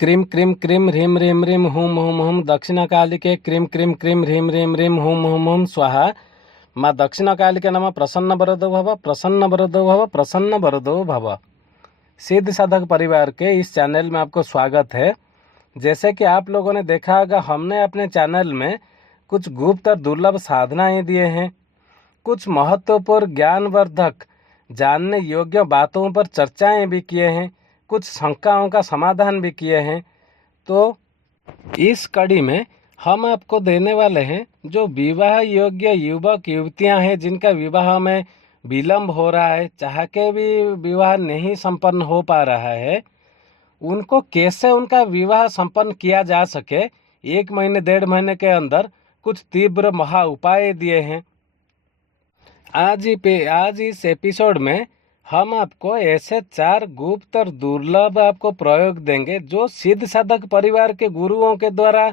Cream cream cream ह्रीम ह्रीम ह्रीम हुम हुम हुम दक्षिणकालिके क्रीम क्रीम क्रीम ह्रीम ह्रीम ह्रीम हुम हुम हुम स्वाहा। माँ दक्षिणकालिके नमः। प्रसन्न वरदो भव, प्रसन्न वरदो भव, प्रसन्न वरदो भव। सिद्ध साधक परिवार के इस चैनल में आपको स्वागत है। जैसे कि आप लोगों ने देखा होगा, हमने अपने चैनल में कुछ गुप्त और दुर्लभ साधनाएं दिए हैं, कुछ महत्वपूर्ण ज्ञानवर्धक जानने योग्य बातों पर चर्चाएं भी किए हैं, कुछ शंकाओं का समाधान भी किए हैं। तो इस कड़ी में हम आपको देने वाले हैं जो विवाह योग्य युवक युवतियां हैं, जिनका विवाह में विलंब हो रहा है, चाह के भी विवाह नहीं संपन्न हो पा रहा है, उनको कैसे उनका विवाह संपन्न किया जा सके। 1 महीने 1.5 महीने के अंदर कुछ तीव्र महा उपाय दिए हैं। आज इस एपिसोड में हम आपको ऐसे 4 गुप्त और दुर्लभ आपको प्रयोग देंगे जो सिद्ध साधक परिवार के गुरुओं के द्वारा,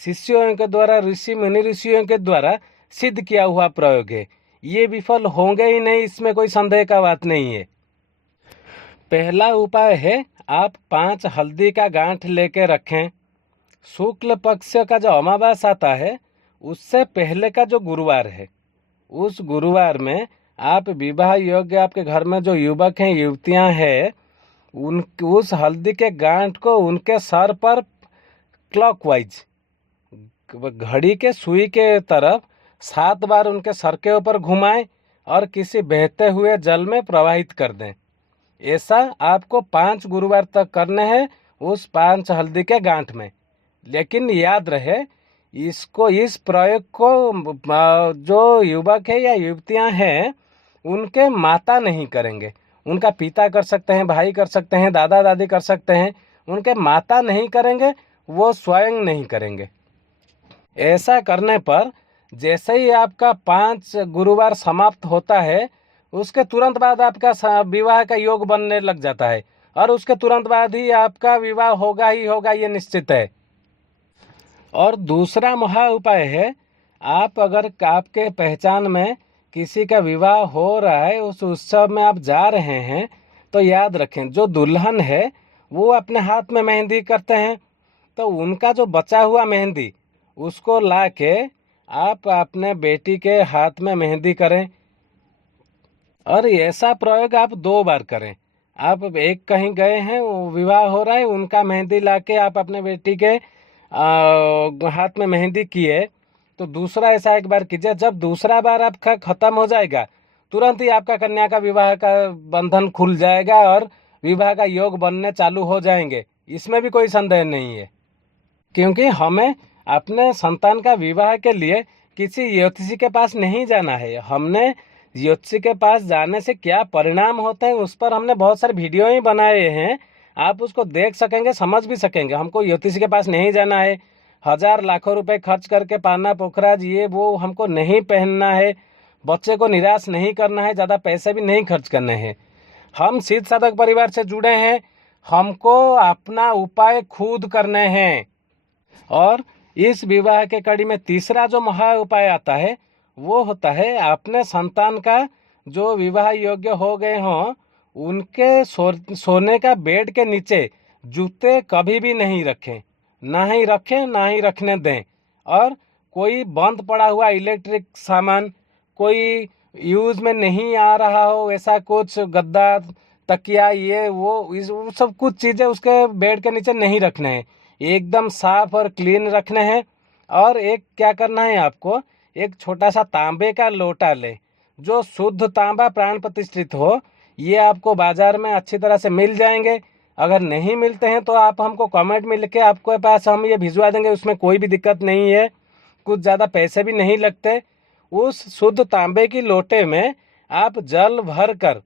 शिष्यों के द्वारा, ऋषि मुनि ऋषियों के द्वारा सिद्ध किया हुआ प्रयोग है। ये विफल होंगे ही नहीं, इसमें कोई संदेह का बात नहीं है। पहला उपाय है, आप 5 हल्दी का गांठ लेके रखें। शुक्ल पक्ष का जो अमावस आता है उससे पहले का जो गुरुवार है, उस गुरुवार में आप विवाह योग्य आपके घर में जो युवक हैं युवतियां हैं, उस हल्दी के गांठ को उनके सर पर क्लॉकवाइज घड़ी के सुई के तरफ 7 बार उनके सर के ऊपर घुमाएं और किसी बहते हुए जल में प्रवाहित कर दें। ऐसा आपको 5 गुरुवार तक करने हैं उस 5 हल्दी के गांठ में। लेकिन याद रहे, इस प्रयोग को जो युवक है या युवतियां हैं उनके माता नहीं करेंगे। उनका पिता कर सकते हैं, भाई कर सकते हैं, दादा दादी कर सकते हैं, उनके माता नहीं करेंगे, वो स्वयं नहीं करेंगे। ऐसा करने पर जैसे ही आपका 5 गुरुवार समाप्त होता है, उसके तुरंत बाद आपका विवाह का योग बनने लग जाता है और उसके तुरंत बाद ही आपका विवाह होगा ही होगा, ये निश्चित है। और दूसरा महा उपाय है, आप अगर आपके पहचान में किसी का विवाह हो रहा है, उस उत्सव में आप जा रहे हैं, तो याद रखें जो दुल्हन है वो अपने हाथ में मेहंदी करते हैं, तो उनका जो बचा हुआ मेहंदी उसको ला के आप अपने बेटी के हाथ में मेहंदी करें। और ऐसा प्रयोग आप 2 बार करें। आप एक कहीं गए हैं, वो विवाह हो रहा है, उनका मेहंदी ला के आप अपने बेटी के हाथ में मेहंदी किए, तो दूसरा ऐसा एक बार कीजिए। जब दूसरा बार आपका खत्म हो जाएगा, तुरंत ही आपका कन्या का विवाह का बंधन खुल जाएगा और विवाह का योग बनने चालू हो जाएंगे। इसमें भी कोई संदेह नहीं है, क्योंकि हमें अपने संतान का विवाह के लिए किसी ज्योतिषी के पास नहीं जाना है। हमने ज्योतिषी के पास जाने से क्या परिणाम होते हैं उस पर हमने बहुत सारे वीडियो ही बनाए हैं, आप उसको देख सकेंगे, समझ भी सकेंगे। हमको ज्योतिषी के पास नहीं जाना है, 1000 लाखों रुपए खर्च करके पाना पोखराज ये वो हमको नहीं पहनना है, बच्चे को निराश नहीं करना है, ज़्यादा पैसे भी नहीं खर्च करने हैं। हम सिद्ध साधक परिवार से जुड़े हैं, हमको अपना उपाय खुद करने हैं। और इस विवाह के कड़ी में तीसरा जो महा उपाय आता है वो होता है, अपने संतान का जो विवाह योग्य हो गए हों उनके सोने का बेड के नीचे जूते कभी भी नहीं रखें, ना ही रखें ना ही रखने दें। और कोई बंद पड़ा हुआ इलेक्ट्रिक सामान, कोई यूज में नहीं आ रहा हो, ऐसा कुछ गद्दा तकिया ये वो सब कुछ चीज़ें उसके बेड के नीचे नहीं रखने हैं, एकदम साफ और क्लीन रखने हैं। और एक क्या करना है आपको, एक छोटा सा तांबे का लोटा ले, जो शुद्ध तांबा प्राण प्रतिष्ठित हो। ये आपको बाजार में अच्छी तरह से मिल जाएंगे। अगर नहीं मिलते हैं तो आप हमको कमेंट में लिख के आपके पास हम ये भिजवा देंगे, उसमें कोई भी दिक्कत नहीं है, कुछ ज़्यादा पैसे भी नहीं लगते। उस शुद्ध तांबे की लोटे में आप जल भर कर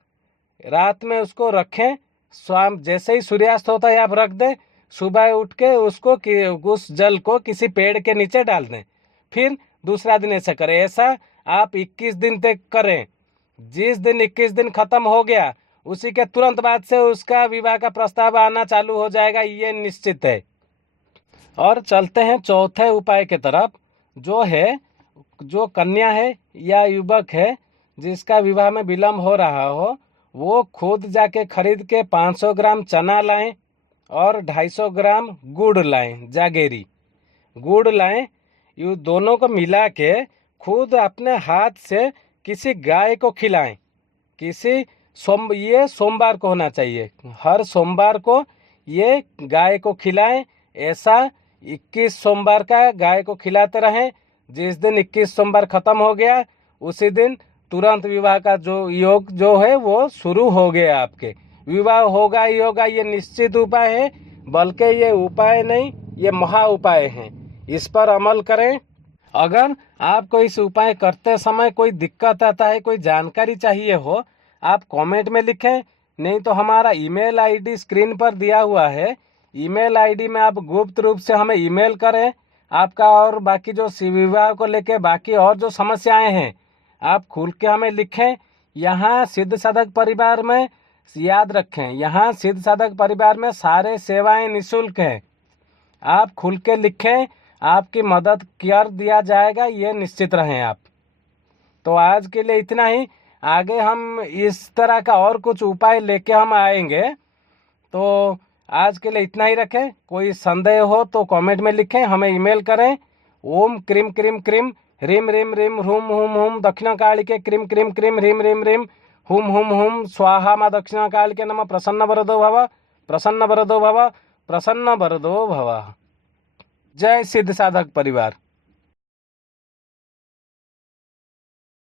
रात में उसको रखें, शाम जैसे ही सूर्यास्त होता है आप रख दें, सुबह उठ के उस जल को किसी पेड़ के नीचे डाल दें, फिर दूसरा दिन ऐसा करें। ऐसा आप 21 दिन तक करें। जिस दिन 21 दिन खत्म हो गया, उसी के तुरंत बाद से उसका विवाह का प्रस्ताव आना चालू हो जाएगा, ये निश्चित है। और चलते हैं चौथे उपाय की तरफ, जो है जो कन्या है या युवक है जिसका विवाह में विलम्ब हो रहा हो, वो खुद जाके खरीद के 500 ग्राम चना लाएं और 250 ग्राम गुड़ लाएं, जागेरी गुड़ लाएं। ये दोनों को मिला के खुद अपने हाथ से किसी गाय को खिलाएं। ये सोमवार को होना चाहिए, हर सोमवार को ये गाय को खिलाएं। ऐसा 21 सोमवार का गाय को खिलाते रहें। जिस दिन 21 सोमवार खत्म हो गया उसी दिन तुरंत विवाह का जो योग जो है वो शुरू हो गया। आपके विवाह होगा ही होगा, ये निश्चित उपाय है। बल्कि ये उपाय नहीं, ये महा उपाय हैं। इस पर अमल करें। अगर आपको इस उपाय करते समय कोई दिक्कत आता है, कोई जानकारी चाहिए हो, आप कमेंट में लिखें। नहीं तो हमारा ईमेल आईडी स्क्रीन पर दिया हुआ है। ईमेल आईडी में आप गुप्त रूप से हमें ईमेल करें। आपका और बाकी जो विवाह को लेके बाकी और जो समस्याएं हैं आप खुल के हमें लिखें। यहाँ सिद्ध साधक परिवार में याद रखें, यहाँ सिद्ध साधक परिवार में सारे सेवाएं निःशुल्क हैं। आप खुल के लिखें, आपकी मदद कर दिया जाएगा, ये निश्चित रहें आप। तो आज के लिए इतना ही। आगे हम इस तरह का और कुछ उपाय लेके हम आएंगे। तो आज के लिए इतना ही रखें। कोई संदेह हो तो कमेंट में लिखें, हमें ईमेल करें। ओम क्रीम क्रीम क्रीम ह्रीम ह्रीम ह्रीम हुम हुम हुम दक्षिणकालिके क्रीम क्रीम क्रीम ह्रीम ह्रीम ह्रीम हुम हुम हुम स्वाहा माँ दक्षिणकालिके नमः। प्रसन्न वरदो भव, प्रसन्न वरदो भव, प्रसन्न वरदो भव। जय सिद्ध साधक परिवार।